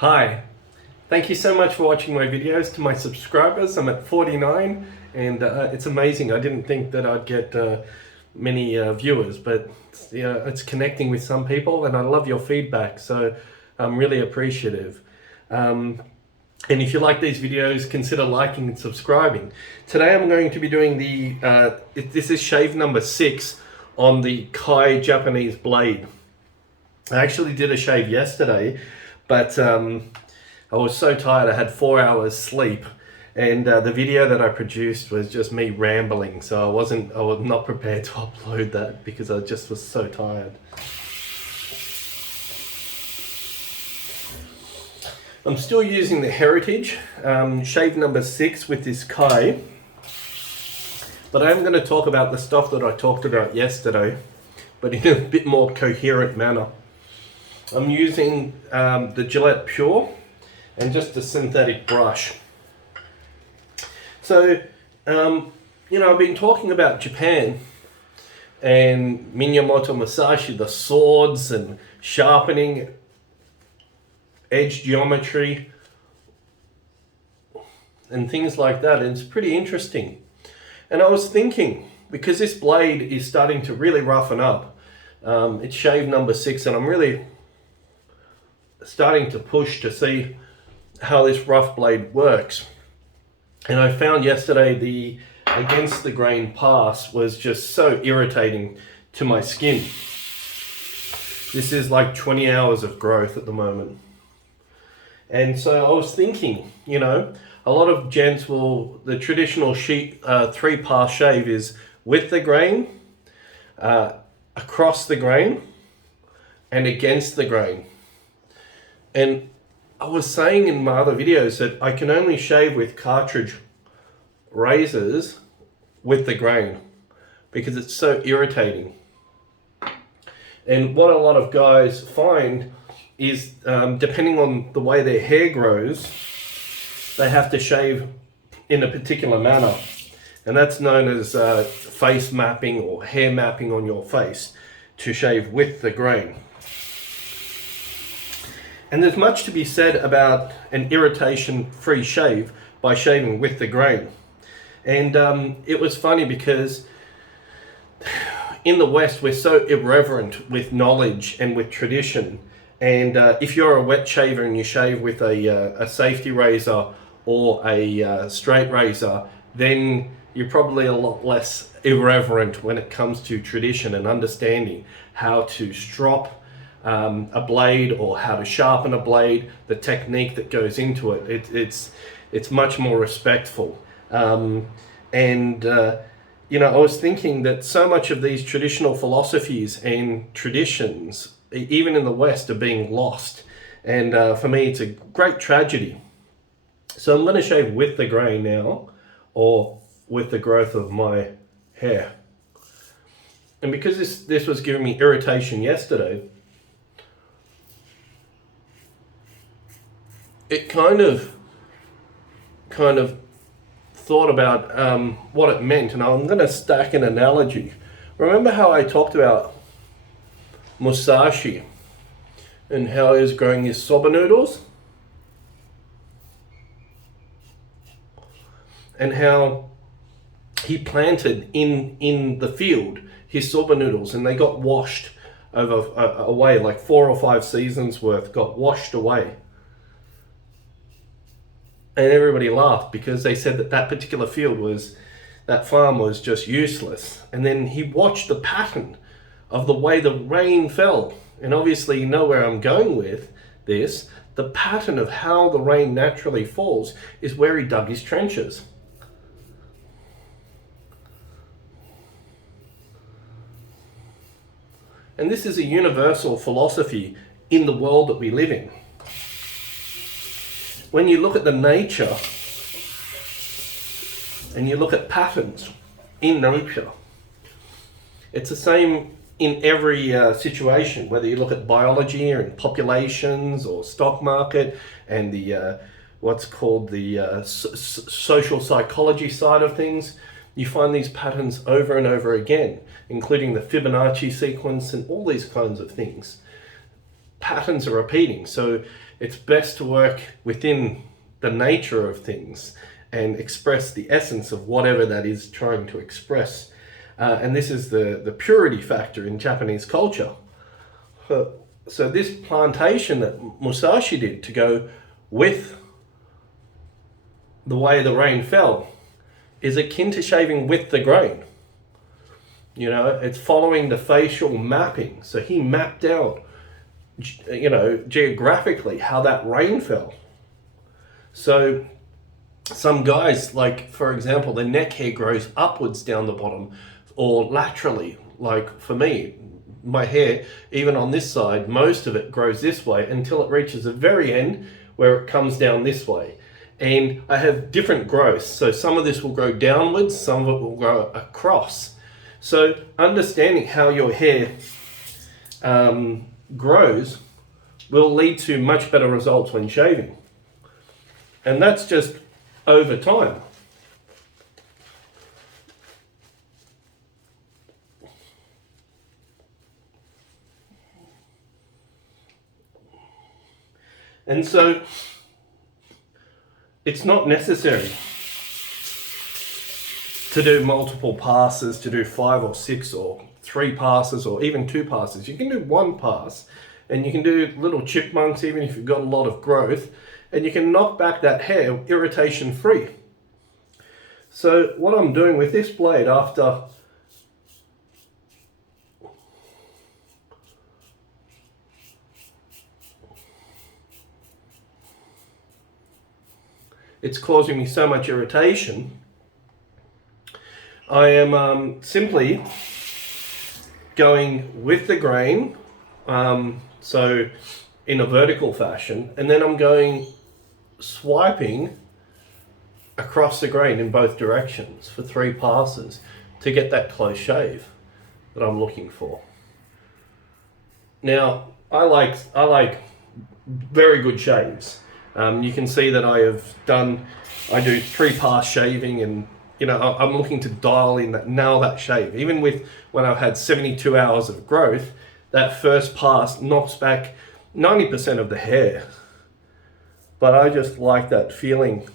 Hi, thank you so much for watching my videos. To my subscribers, I'm at 49 and it's amazing. I didn't think that I'd get many viewers, but it's connecting with some people and I love your feedback, so I'm really appreciative. And if you like these videos, consider liking and subscribing. Today I'm going to be doing this is shave number 6 on the Kai Japanese blade. I actually did a shave yesterday, but I was so tired. I had 4 hours sleep, and the video that I produced was just me rambling. So I was not prepared to upload that because I just was so tired. I'm still using the Heritage shave number 6 with this Kai, but I'm going to talk about the stuff that I talked about yesterday, but in a bit more coherent manner. I'm using the Gillette Pure and just a synthetic brush. So, I've been talking about Japan and Minamoto Musashi, the swords and sharpening, edge geometry, and things like that. And it's pretty interesting. And I was thinking, because this blade is starting to really roughen up, it's shave number 6, and I'm really starting to push to see how this rough blade works. And I found yesterday the against the grain pass was just so irritating to my skin. This is like 20 hours of growth at the moment. And so I was thinking, a lot of gents the traditional sheet 3-pass shave is with the grain, across the grain, and against the grain. And I was saying in my other videos that I can only shave with cartridge razors with the grain because it's so irritating. And what a lot of guys find is depending on the way their hair grows, they have to shave in a particular manner. And that's known as face mapping or hair mapping on your face to shave with the grain. And there's much to be said about an irritation-free shave by shaving with the grain. And it was funny because in the West, we're so irreverent with knowledge and with tradition. And if you're a wet shaver and you shave with a safety razor or a straight razor, then you're probably a lot less irreverent when it comes to tradition and understanding how to strop a blade or how to sharpen a blade, the technique that goes into it. It's much more respectful. I was thinking that so much of these traditional philosophies and traditions, even in the West, are being lost. And for me, it's a great tragedy. So I'm going to shave with the grain now, or with the growth of my hair. And because this was giving me irritation yesterday, it kind of thought about what it meant, and I'm going to stack an analogy. Remember how I talked about Musashi and how he was growing his soba noodles? And how he planted in the field his soba noodles, and they got washed away, like 4 or 5 seasons worth got washed away. And everybody laughed because they said that particular that farm was just useless. And then he watched the pattern of the way the rain fell. And obviously you know where I'm going with this. The pattern of how the rain naturally falls is where he dug his trenches. And this is a universal philosophy in the world that we live in. When you look at the nature and you look at patterns in nature, it's the same in every situation, whether you look at biology or in populations or stock market and the what's called the social psychology side of things. You find these patterns over and over again, including the Fibonacci sequence and all these kinds of things. patterns are repeating. So it's best to work within the nature of things and express the essence of whatever that is trying to express. And this is the purity factor in Japanese culture. So this plantation that Musashi did to go with the way the rain fell is akin to shaving with the grain. You know, it's following the facial mapping. So he mapped out, you know, geographically how that rain fell. So some guys, like for example, the neck hair grows upwards down the bottom or laterally. Like for me, my hair, even on this side, most of it grows this way until it reaches the very end where it comes down this way. And I have different growths. So some of this will grow downwards, some of it will grow across. So understanding how your hair grows will lead to much better results when shaving. And that's just over time. And so it's not necessary to do multiple passes, to do 5 or 6 or 3 passes or even 2 passes. You can do 1 pass and you can do little chipmunks even if you've got a lot of growth, and you can knock back that hair irritation free. So what I'm doing with this blade after it's causing me so much irritation, I am simply going with the grain, so in a vertical fashion, and then I'm going swiping across the grain in both directions for 3 passes to get that close shave that I'm looking for. Now, I like very good shaves. You can see that I do 3 pass shaving, and you know, I'm looking to dial in nail that shave. Even with when I've had 72 hours of growth, that first pass knocks back 90% of the hair. But I just like that feeling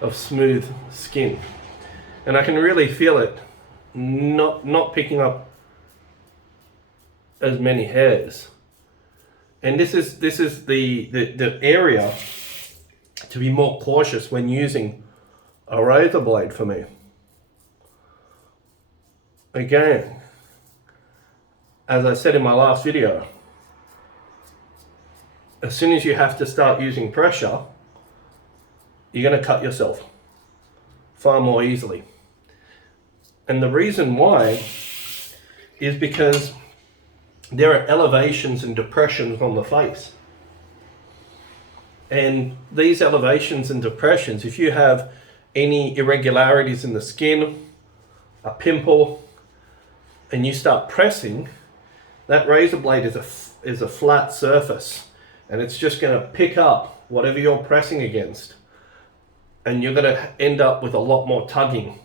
of smooth skin. And I can really feel it not picking up as many hairs. And this is the area to be more cautious when using a razor blade for me. Again, as I said in my last video, as soon as you have to start using pressure, you're going to cut yourself far more easily. And the reason why is because there are elevations and depressions on the face. And these elevations and depressions, if you have any irregularities in the skin, a pimple, and you start pressing, that razor blade is a flat surface, and it's just going to pick up whatever you're pressing against, and you're going to end up with a lot more tugging.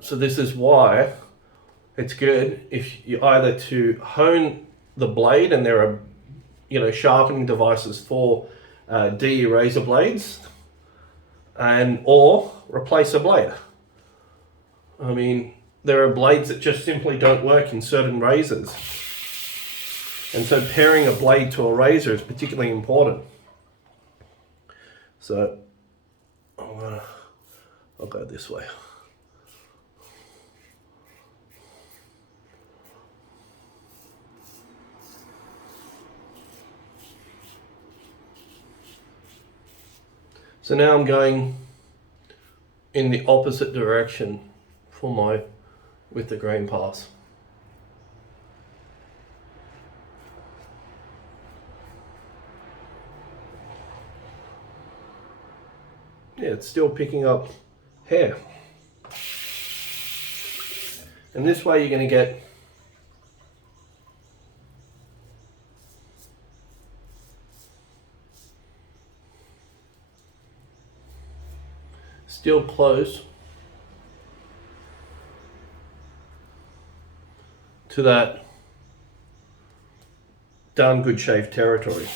So this is why it's good if you either to hone the blade, and there are, you know, sharpening devices for DE razor blades, or replace a blade. I mean, there are blades that just simply don't work in certain razors. And so pairing a blade to a razor is particularly important. So I'll go this way. So now I'm going in the opposite direction for with the grain pass. Yeah, it's still picking up hair. And this way you're going to get still close to that darn good shave territory.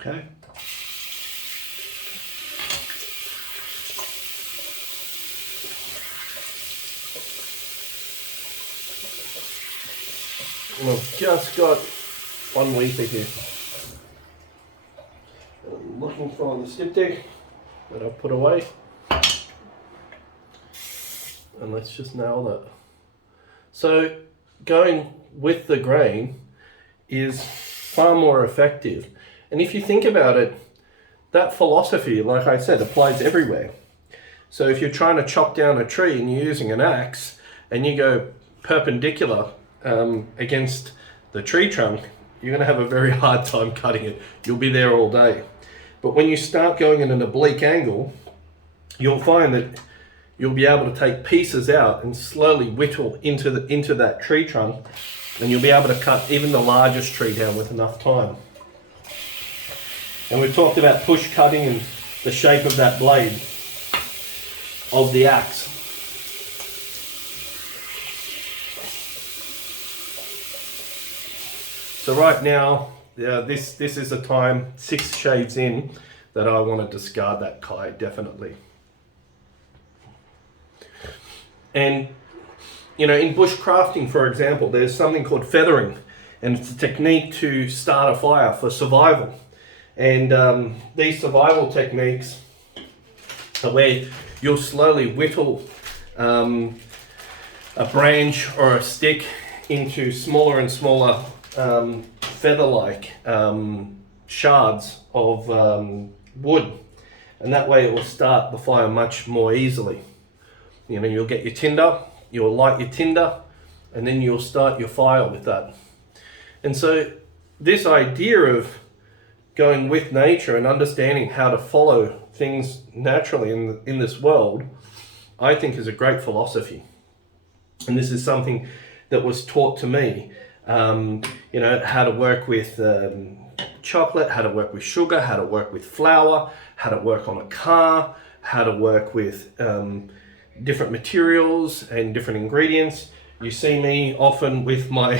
Okay. I've just got one weeper here. I'm looking for on the styptic that I've put away. And let's just nail that. So going with the grain is far more effective. And if you think about it, that philosophy, like I said, applies everywhere. So if you're trying to chop down a tree and you're using an axe and you go perpendicular against the tree trunk, you're going to have a very hard time cutting it. You'll be there all day. But when you start going in an oblique angle, you'll find that you'll be able to take pieces out and slowly whittle into that tree trunk, and you'll be able to cut even the largest tree down with enough time. And we've talked about push cutting and the shape of that blade of the axe. So right now, this is a time 6 shaves in that I want to discard that kai, definitely. And you know, in bushcrafting, for example, there's something called feathering, and it's a technique to start a fire for survival. And these survival techniques are where you'll slowly whittle a branch or a stick into smaller and smaller feather-like shards of wood, and that way it will start the fire much more easily. You know, you'll get your tinder, you'll light your tinder, and then you'll start your fire with that. And so this idea of going with nature and understanding how to follow things naturally in this world, I think is a great philosophy. And this is something that was taught to me. You know, how to work with chocolate, how to work with sugar, how to work with flour, how to work on a car, how to work with different materials and different ingredients. You see me often with my,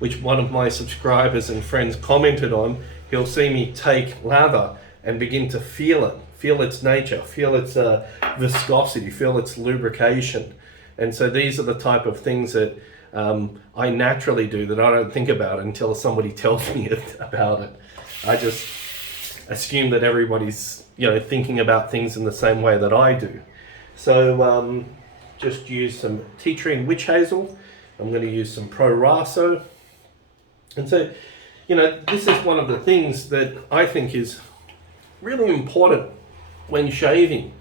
which one of my subscribers and friends commented on, he'll see me take lather and begin to feel it, feel its nature, feel its viscosity, feel its lubrication. And so these are the type of things that I naturally do, that I don't think about until somebody tells me about it. I just assume that everybody's, you know, thinking about things in the same way that I do. So just use some tea tree and witch hazel. I'm going to use some Pro Raso. And so, you know, this is one of the things that I think is really important when shaving.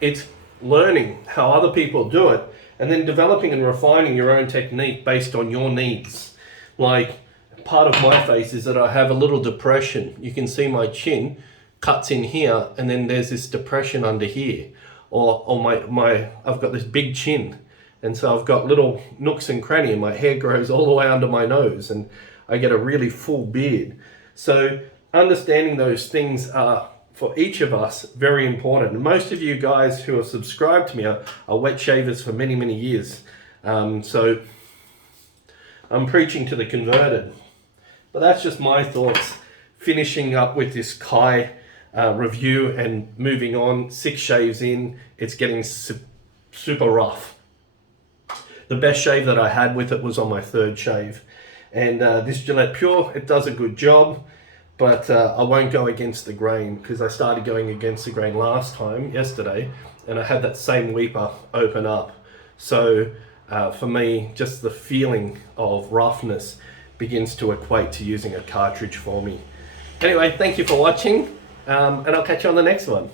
It's learning how other people do it and then developing and refining your own technique based on your needs. Like, part of my face is that I have a little depression. You can see my chin cuts in here, and then there's this depression under here. Or I've got this big chin, and so I've got little nooks and crannies, and my hair grows all the way under my nose, and I get a really full beard. So understanding those things are, for each of us, very important. And most of you guys who are subscribed to me are wet shavers for many, many years. So I'm preaching to the converted. But that's just my thoughts. Finishing up with this kai review and moving on, 6 shaves in, it's getting super rough. The best shave that I had with it was on my third shave. And this Gillette Pure, it does a good job, but I won't go against the grain, because I started going against the grain yesterday, and I had that same weeper open up. So for me, just the feeling of roughness begins to equate to using a cartridge for me. Anyway, thank you for watching, and I'll catch you on the next one.